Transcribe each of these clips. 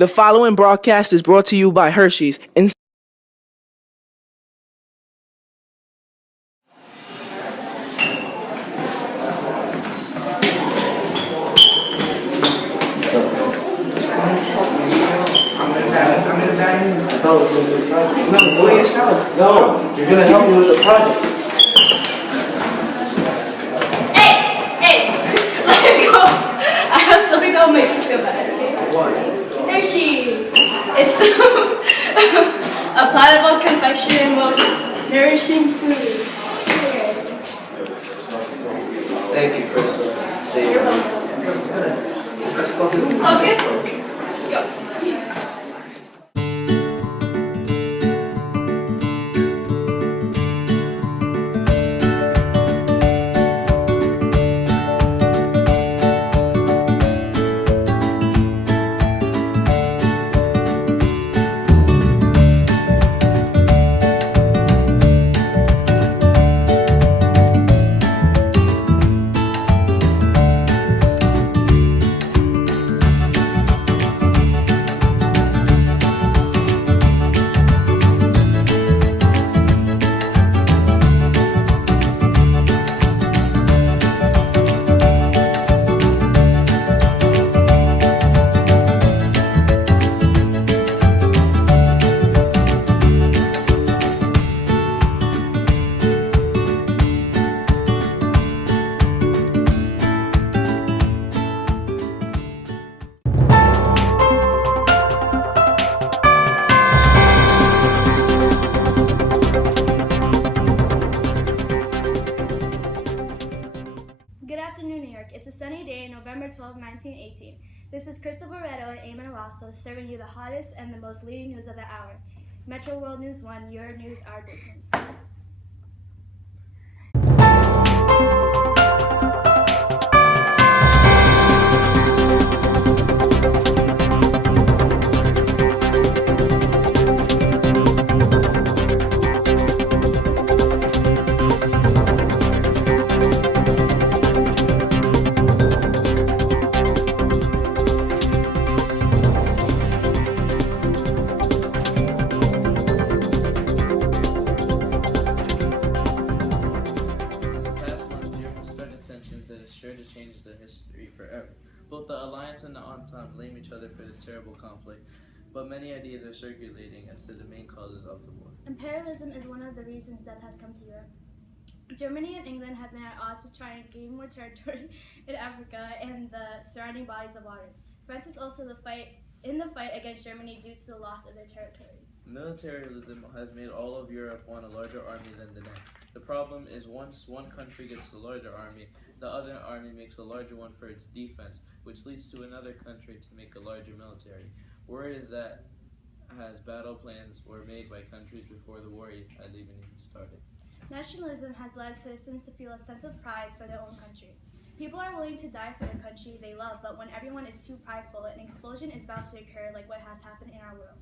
The following broadcast is brought to you by Hershey's. No, go yourself. No, you're gonna help me with the project. Hey, let it go. I have something that will make you feel better. Okay? What? Hershey's. It's a palatable confection, most nourishing food. Here. Thank you, Crystal. You're welcome. Let's go to the Sounds good? Let's go. Good afternoon, New York. It's a sunny day, November 12, 1918. This is Crystal Barreto and Eamon Alasso serving you the hottest and the most leading news of the hour. Metro World News 1, your news, our business. That is sure to change the history forever. Both the Alliance and the Entente blame each other for this terrible conflict, but many ideas are circulating as to the main causes of the war. Imperialism is one of the reasons death has come to Europe. Germany and England have been at odds to try and gain more territory in Africa and the surrounding bodies of water. France is also in the fight against Germany due to the loss of their territories. Militarism has made all of Europe want a larger army than the next. The problem is once one country gets the larger army, the other army makes a larger one for its defense, which leads to another country to make a larger military. Word is that battle plans were made by countries before the war had even started. Nationalism has led citizens to feel a sense of pride for their own country. People are willing to die for the country they love, but when everyone is too prideful, an explosion is bound to occur like what has happened in our world.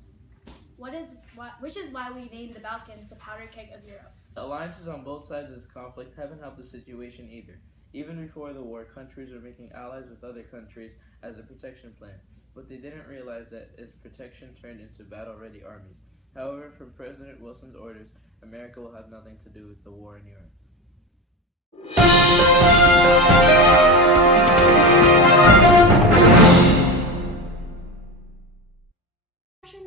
Which is why we named the Balkans the powder keg of Europe. Alliances on both sides of this conflict haven't helped the situation either. Even before the war, countries were making allies with other countries as a protection plan, but they didn't realize that its protection turned into battle-ready armies. However, from President Wilson's orders, America will have nothing to do with the war in Europe.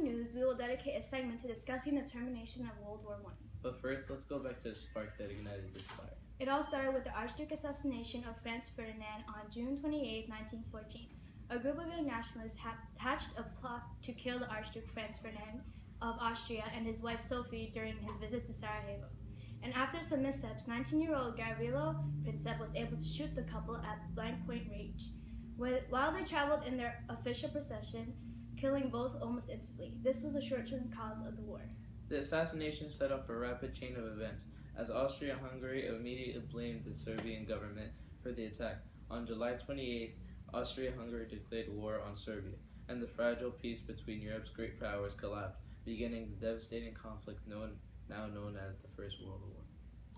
News, we will dedicate a segment to discussing the termination of World War I. But first, let's go back to the spark that ignited this fire. It all started with the Archduke assassination of Franz Ferdinand on June 28, 1914. A group of young nationalists hatched a plot to kill the Archduke Franz Ferdinand of Austria and his wife Sophie during his visit to Sarajevo. And after some missteps, 19-year-old Gavrilo Princip was able to shoot the couple at blank point range, while they traveled in their official procession, killing both almost instantly. This was a short-term cause of the war. The assassination set off a rapid chain of events, as Austria-Hungary immediately blamed the Serbian government for the attack. On July 28th, Austria-Hungary declared war on Serbia, and the fragile peace between Europe's great powers collapsed, beginning the devastating conflict now known as the First World War.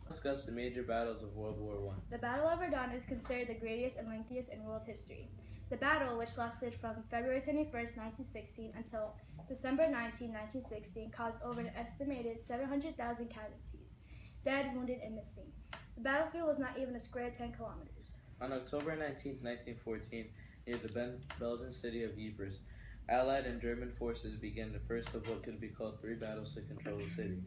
Let's discuss the major battles of World War I. The Battle of Verdun is considered the greatest and lengthiest in world history. The battle, which lasted from February 21st, 1916 until December 19, 1916, caused over an estimated 700,000 casualties, dead, wounded, and missing. The battlefield was not even a square 10 kilometers. On October 19, 1914, near the Belgian city of Ypres, Allied and German forces began the first of what could be called 3 battles to control the city.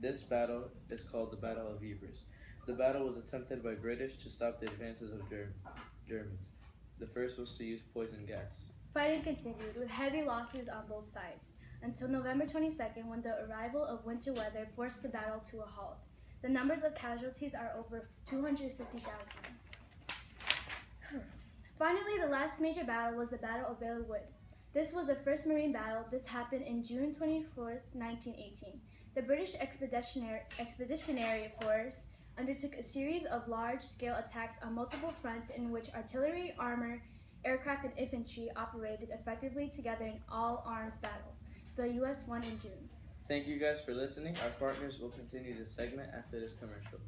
This battle is called the Battle of Ypres. The battle was attempted by British to stop the advances of Germans. The first was to use poison gas. Fighting continued with heavy losses on both sides until November 22nd, when the arrival of winter weather forced the battle to a halt. The numbers of casualties are over 250,000. Finally, the last major battle was the Battle of Belleau Wood. This was the first marine battle. This happened in June 24, 1918. The British Expeditionary Force undertook a series of large-scale attacks on multiple fronts in which artillery, armor, aircraft, and infantry operated effectively together in all-arms battle. The U.S. won in June. Thank you guys for listening. Our partners will continue this segment after this commercial.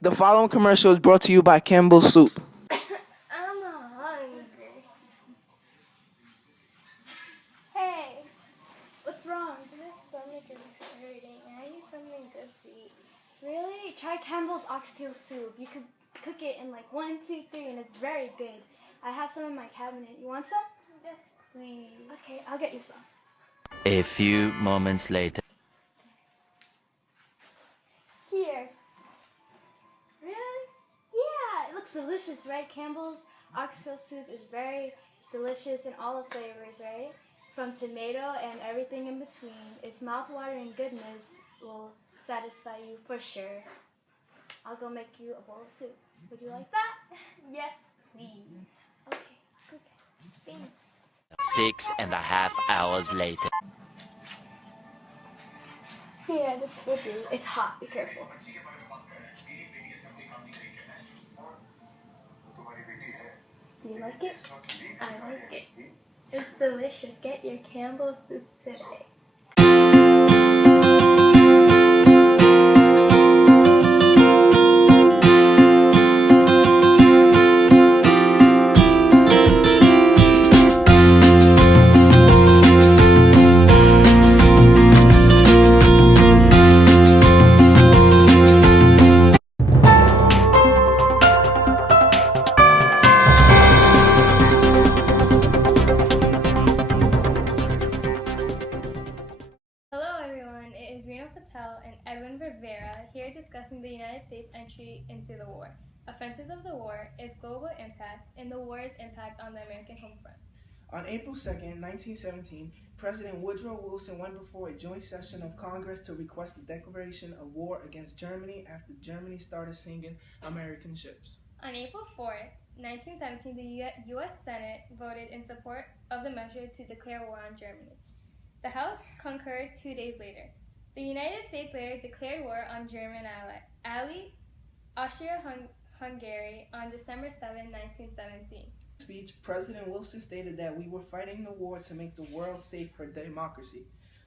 The following commercial is brought to you by Campbell's Soup. I'm hungry. Hey, what's wrong? My stomach is hurting. I need something good to eat. Really? Try Campbell's oxtail soup. You could cook it in like 1, 2, 3, and it's very good. I have some in my cabinet. You want some? Yes, please. Okay, I'll get you some. A few moments later. Here. Really? Yeah, it looks delicious, right? Campbell's oxtail soup is very delicious in all the flavors, right? From tomato and everything in between. Its mouth-watering goodness will satisfy you for sure. I'll go make you a bowl of soup. Would you like that? Yes, please. Okay, thanks. 6.5 hours later. Here, this will do. It's hot. Be careful. Do you like it? I like it. It's delicious. Get your Campbell's soup today. Here discussing the United States entry into the war, offenses of the war, its global impact, and the war's impact on the American home front. On April 2nd, 1917, President Woodrow Wilson went before a joint session of Congress to request a declaration of war against Germany after Germany started sinking American ships. On April 4th, 1917, the U.S. Senate voted in support of the measure to declare war on Germany. The House concurred 2 days later. The United States later declared war on German ally Austria-Hungary on December 7, 1917. Speech, President Wilson stated that we were fighting the war to make the world safe for democracy.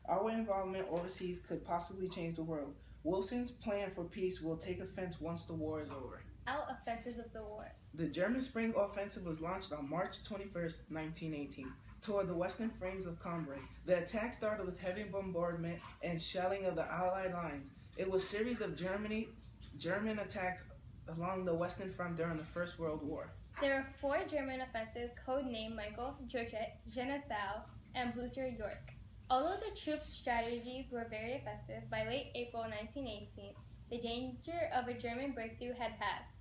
Our involvement overseas could possibly change the world. Wilson's plan for peace will take effect once the war is over. Offenses of the war. The German Spring Offensive was launched on March 21st, 1918, toward the western flanks of Cambrai. The attack started with heavy bombardment and shelling of the Allied lines. It was a series of German attacks along the Western Front during the First World War. There were 4 German offensives codenamed Michael, Georgette, Genesau, and Blucher York. Although the troops' strategies were very effective, by late April 1918, the danger of a German breakthrough had passed.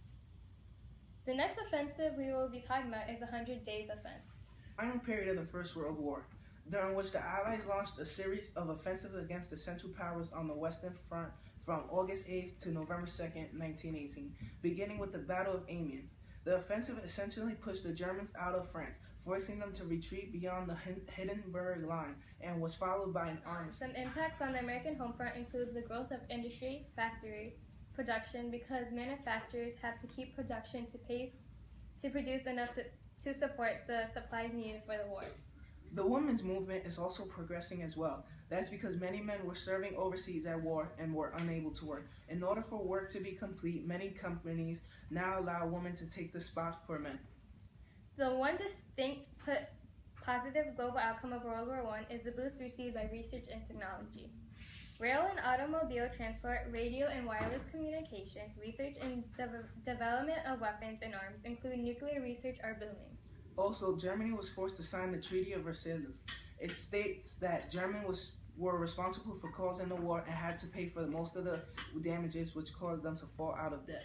The next offensive we will be talking about is the 100 Days Offense. Final period of the First World War, during which the Allies launched a series of offensives against the Central Powers on the Western Front from August 8th to November 2nd, 1918, beginning with the Battle of Amiens. The offensive essentially pushed the Germans out of France, forcing them to retreat beyond the Hindenburg Line, and was followed by an armistice. Some impacts on the American home front includes the growth of industry, factory, production, because manufacturers have to keep production to pace to produce enough to support the supplies needed for the war. The women's movement is also progressing as well. That's because many men were serving overseas at war and were unable to work. In order for work to be complete, many companies now allow women to take the spot for men. The one distinct positive global outcome of World War I is the boost received by research and technology. Rail and automobile transport, radio and wireless communication, research and development of weapons and arms, including nuclear research, are booming. Also, Germany was forced to sign the Treaty of Versailles. It states that Germans were responsible for causing the war and had to pay for most of the damages, which caused them to fall out of debt.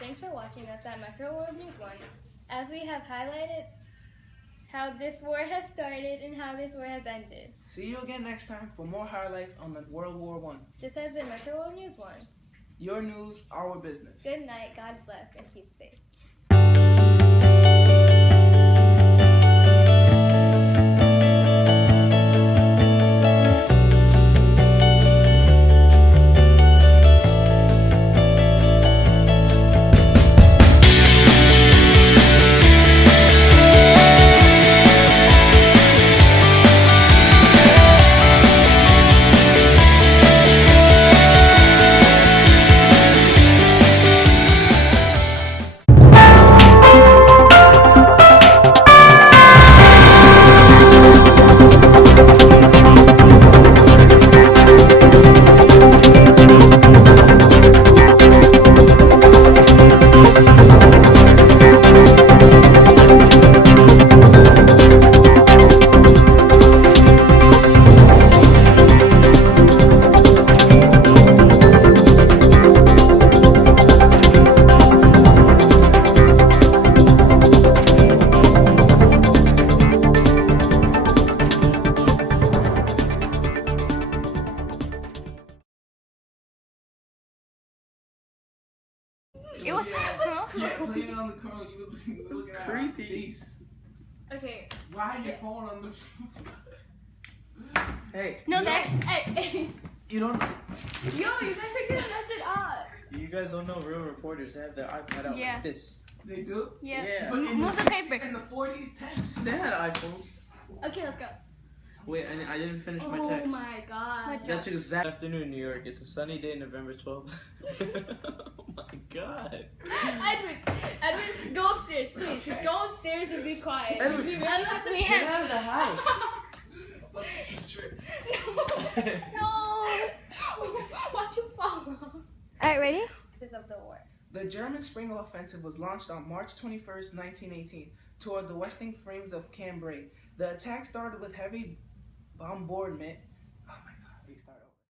Thanks for watching us at Metro World News 1, as we have highlighted how this war has started and how this war has ended. See you again next time for more highlights on the World War I. This has been Metro World News 1. Your news, our business. Good night, God bless, and keep safe. It was Yeah, playing it on the car, you were looking at creepy. our face. okay. Why your phone on the? Hey. No, that. Hey. You don't. Yo, you guys are gonna mess it up. You guys don't know real reporters. They have their iPad out Yeah. like this. They do. Yeah. Yeah. But in Move the the paper. In the 40s, 10s. They had iPhones. Okay, let's go. Wait, I didn't finish my Oh text. my god. That's exact afternoon, New York. It's a sunny day, November 12th. Oh my god. Edwin, go upstairs, please. Okay. Just go upstairs and be quiet. Edwin, we really have to Get out of the house. No. Watch you fall. Alright, ready? This is of the war. The German Spring Offensive was launched on March 21st, 1918, toward the western fringes of Cambrai. The attack started with heavy bombardment. Oh my God, restart over.